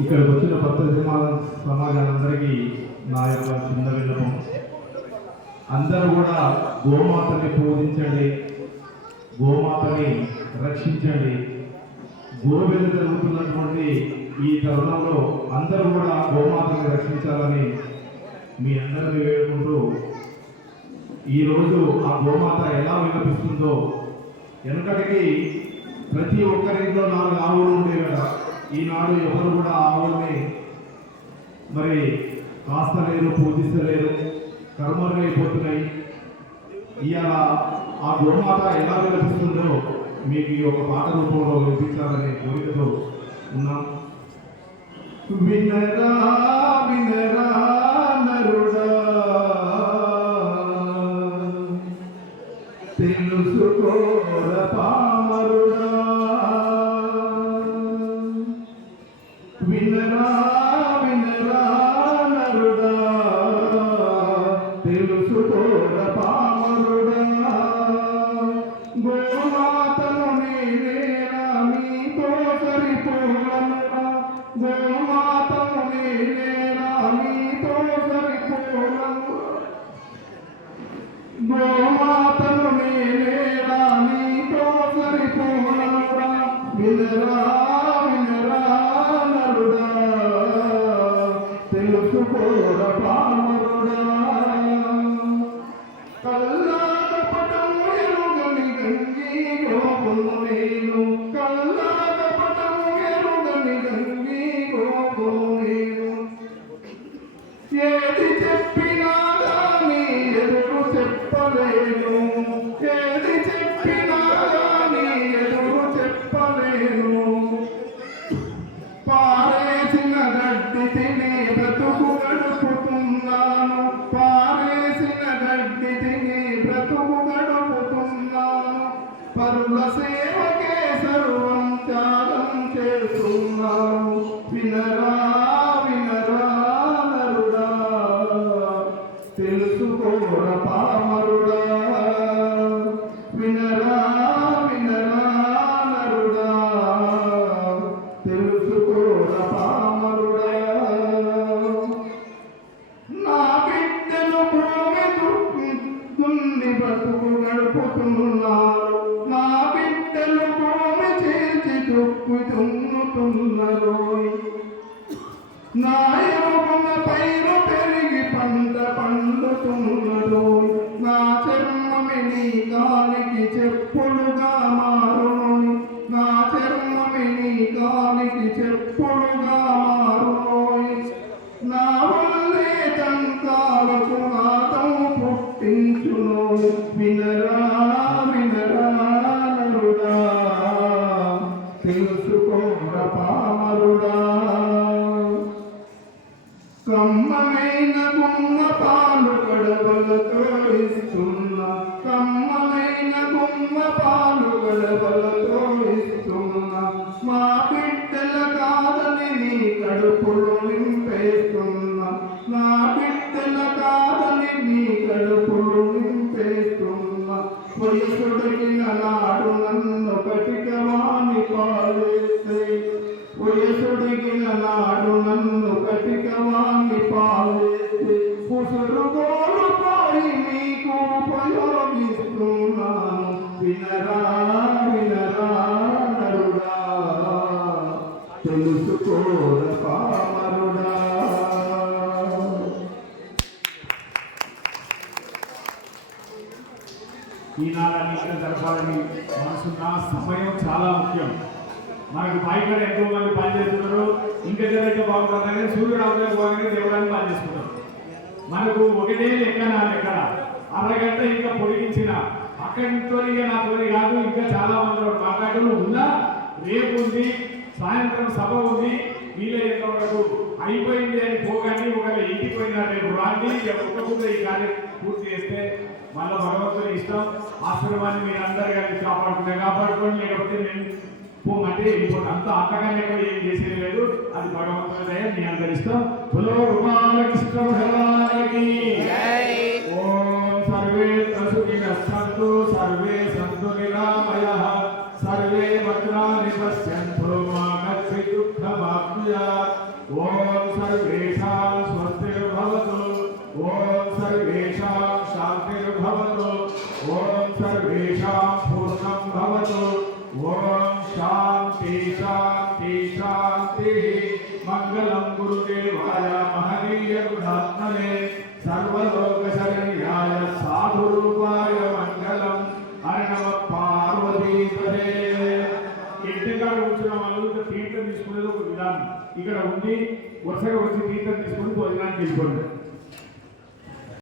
ఇక్కడికి వచ్చిన భక్త సమాజాలందరికీ నా యొక్క చిన్న విన్నపం. అందరూ కూడా గోమాతని పూజించండి గోమాతని రక్షించండి. గోవెలు జరుగుతున్నటువంటి ఈ తరుణంలో అందరూ కూడా గోమాతని రక్షించాలని మీ అందరిని వేడుకుంటూ ఈరోజు ఆ గోమాత ఎలా విలపిస్తుందో వెనకటికి ప్రతి ఒక్కరింట్లో నాలుగు ఆవులు ఉండేవి కదా. ఈనాడు ఎవరు కూడా ఆవుల్ని మరి కాస్తలేరు పూజిస్తలేరు కర్మలు అయిపోతున్నాయి ఇవాళ ఆ గోమాత ఎలా వినిపిస్తుందో మీకు ఈ ఒక పాట రూపంలో వినిపించాలనే కోరికతో ఉన్నాం. వినరా వినరా నరుడా తెలుసుకోర సరిపోలనురా వినరా పరుల సేవకే సర్వం త్యాగం చేస్తున్నాను. వినరా వినరా నరుడా. తెలుసుకోర పామరుడా. వినరా వినరా నరుడా. తెలుసుకోర పామరుడా. నా బిడ్డను భూమి దున్ని బతుకు నడుపుతున్నా యోగన పైరు పెరిగి పంట పండుతున్నదో. నా చర్మమి నీ కాలికి చెప్పులుగా మారును. నా చర్మమి నీ కాలికి చెప్పులుగా మారును. నా వల్లే దంతాలకు నాదం పుట్టించును. వినరా నీ ఈనాడని ఇక్కడ జరపాలని మనసున్న సమయం చాలా ముఖ్యం. మనకు పైకడ ఎక్కువ మంది పనిచేస్తున్నారు ఇంకా జరిగితే బాగుంటుంది సూర్యుడు అవతల పోగానే దేవుడాన్ని పని చేసుకుంటారు మనకు ఒకటే ఎక్కడ నా అరగంట ఇంకా పొడిగించిన. అక్కడితో ఇక నా తోని కాదు ఇంకా చాలా మంది మాట్లాడలు ఉందా రేపు ఉంది సాయంత్రం సభ ఉంది వీలైనంత వరకు అయిపోయింది అని పోగానే ఒకవేళ ఇంటికి పోయినా రేపు రాండి ఒక్క ఈ కార్యం పూర్తి చేస్తే మళ్ళీ భగవంతుని ఇష్టం ఆశ్రమాన్ని మీరు అందరు కలిసి కాపాడుకునే కాపాడుకోండి. లేకపోతే నేను పోమంటే ఇప్పుడు అంత అంతగానే కూడా ఏం చేసేది లేదు. అది భగవంతుని దయ మీ అందరి ఇష్టం. పులో రూపాలకృష్ణ భగవానికి ఓం సర్వే సుఖిన సంతు సర్వే సంతు నిరామయ సర్వే భద్రాని పశ్యంతు మంగళం గురుదేవాయ మహనీయ గుణాత్మనే సర్వలోక శరణ్యాయ పార్వతీపదే ఇంటికాడ కూర్చున్న? వాళ్ళు తీర్థం తీసుకునేది ఒక విధానం. ఇక్కడ ఉంది వరుసగా వచ్చి తీర్థం తీసుకుని భోజనానికి వెళ్ళిపోయింది